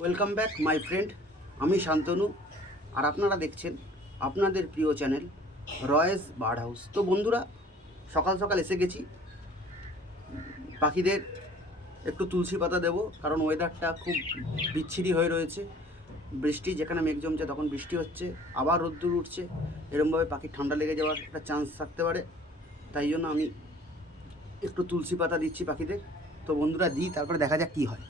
Welcome back my friend. আমি শান্তনু, আর আপনারা দেখছেন আপনাদের প্রিয় চ্যানেল রয়েস বার্ড হাউস। তো বন্ধুরা, সকাল সকাল এসে গেছি পাখিদের একটু তুলসী পাতা দেবো, কারণ ওয়েদারটা খুব বিচ্ছিরি হয়ে রয়েছে। বৃষ্টি, যেখানে মেঘ জমছে তখন বৃষ্টি হচ্ছে, আবার রোদ্দুর উঠছে। এরকমভাবে পাখির ঠান্ডা লেগে যাওয়ার একটা চান্স থাকতে পারে, তাই জন্য আমি একটু তুলসী পাতা দিচ্ছি পাখিদের। তো বন্ধুরা দিই, তারপরে দেখা যাক কী হয়।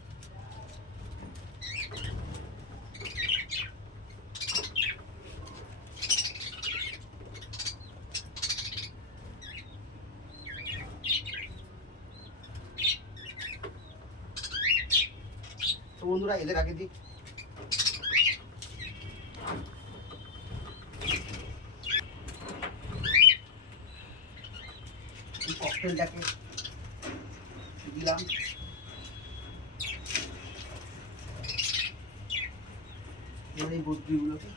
তো বন্ধুরা এদের আগে দিই ককটেলটাকে দিলাম। এবার এই বদ্রিগুলোকে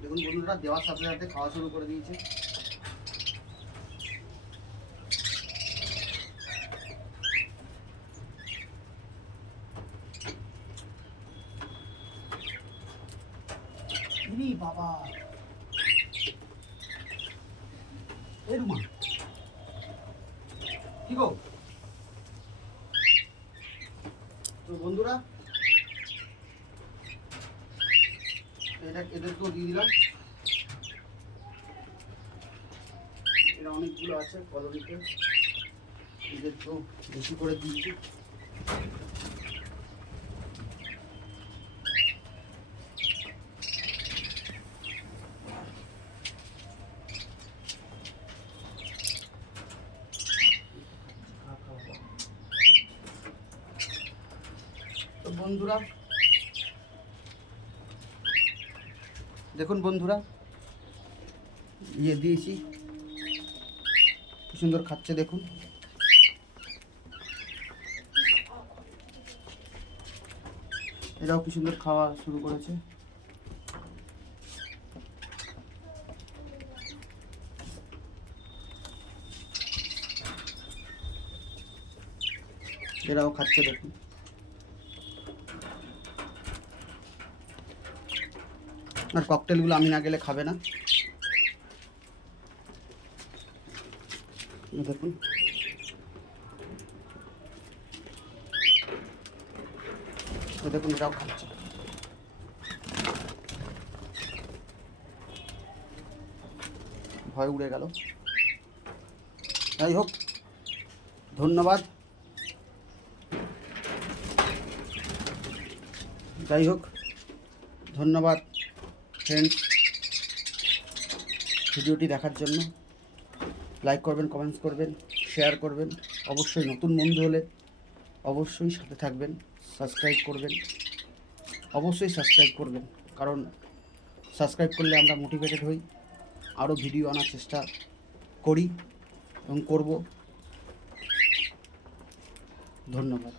দেখুন বন্ধুরা, দেওয়ার সাথে সাথে খাওয়া শুরু করে দিয়েছে। বাবা, এই রুমা কি গো? তো বন্ধুরা, এদেরকেও দিয়ে দিলাম। এরা অনেকগুলো আছে কলোনিতে, এদেরকেও বেশি করে দিয়েছি। তো বন্ধুরা দেখুন, বন্ধুরা দিয়েছি, কি সুন্দর খাচ্ছে দেখুন। এরাও কি সুন্দর খাওয়া শুরু করেছে। এরাও খাচ্ছে দেখুন। আর ককটেলগুলো আমি না গেলে খাবে না, দেখুন। দেখুন এটাও খাচ্ছে। ভয় উড়ে গেল। যাই হোক, ধন্যবাদ। ধন্যবাদ ফ্রেন্ডস, ভিডিওটি দেখার জন্য। লাইক করবেন, কমেন্টস করবেন, শেয়ার করবেন। অবশ্যই নতুন বন্ধু হলে অবশ্যই সাথে থাকবেন, সাবস্ক্রাইব করবেন, অবশ্যই সাবস্ক্রাইব করবেন, কারণ সাবস্ক্রাইব করলে আমরা মোটিভেটেড হই, আরও ভিডিও আনার চেষ্টা করি এবং করব। ধন্যবাদ।